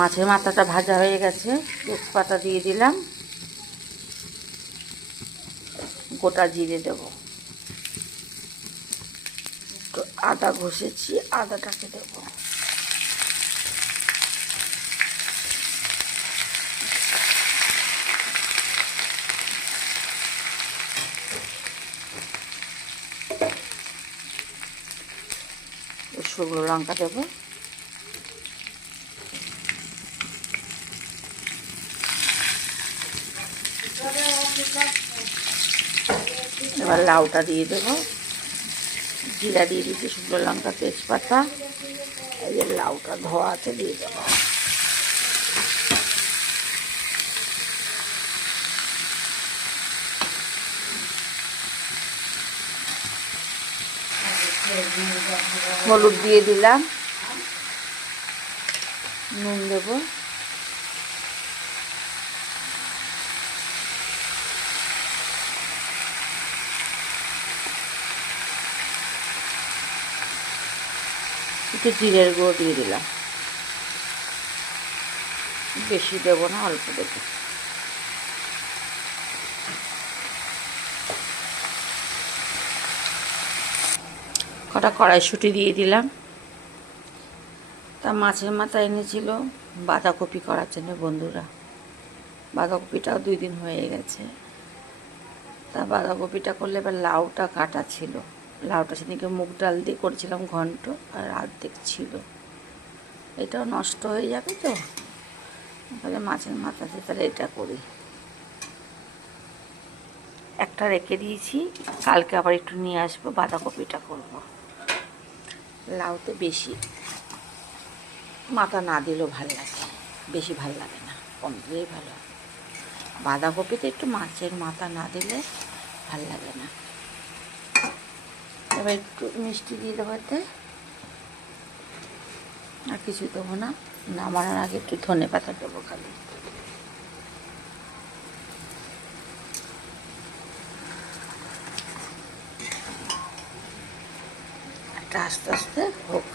মাছের মাথাটা ভাজা হয়ে গেছে, তেজপাতা দিয়ে দিলাম, গোটা জিরে দেব, তো আদা ঘষেছি, আদাটাকে দেব, শুকনো লঙ্কা দেব, এবার লাউটা দিয়ে দেবো, জিরা দিয়ে দিচ্ছি, শুকনো লঙ্কা, তেজপাতা, এই যে লাউটা ধোয়া আছে দিয়ে দেবো, হলুদ দিয়ে দিলাম, নুন দেবো, একটু জিরের গুঁড়ো দিয়ে দিলাম, বেশি দেবো না, অল্প দেবো, কটা কড়াইশুঁটি দিয়ে দিলাম। তা মাছের মাথা এনেছিল বাঁধাকপি করার জন্য বন্ধুরা, বাঁধাকপিটাও 2 দিন হয়ে গেছে। তা বাঁধাকপিটা করলে এবার লাউটা কাটা ছিল, লাউটা সেদিকে মুগ ডাল দিয়ে করেছিলাম ঘন্ট, আর অর্ধেক ছিল, এটাও নষ্ট হয়ে যাবে, তো তাহলে মাছের মাথা দিয়ে তাহলে এটা করি, একটা রেখে দিয়েছি, কালকে আবার একটু নিয়ে আসবো, বাঁধাকপিটা করব। লাউতে বেশি মাথা না দিলেও ভালো লাগে, বেশি ভালো লাগে না, কম দিলেই ভালো। বাঁধাকপিতে একটু মাছের মাথা না দিলে ভালো লাগে না। এবার একটু মিষ্টি দিয়ে দেবো এতে, আর কিছু দেবো না, নামানোর আগে একটু ধনে পাতা দেবো খালি। একটা আস্তে আস্তে হোক।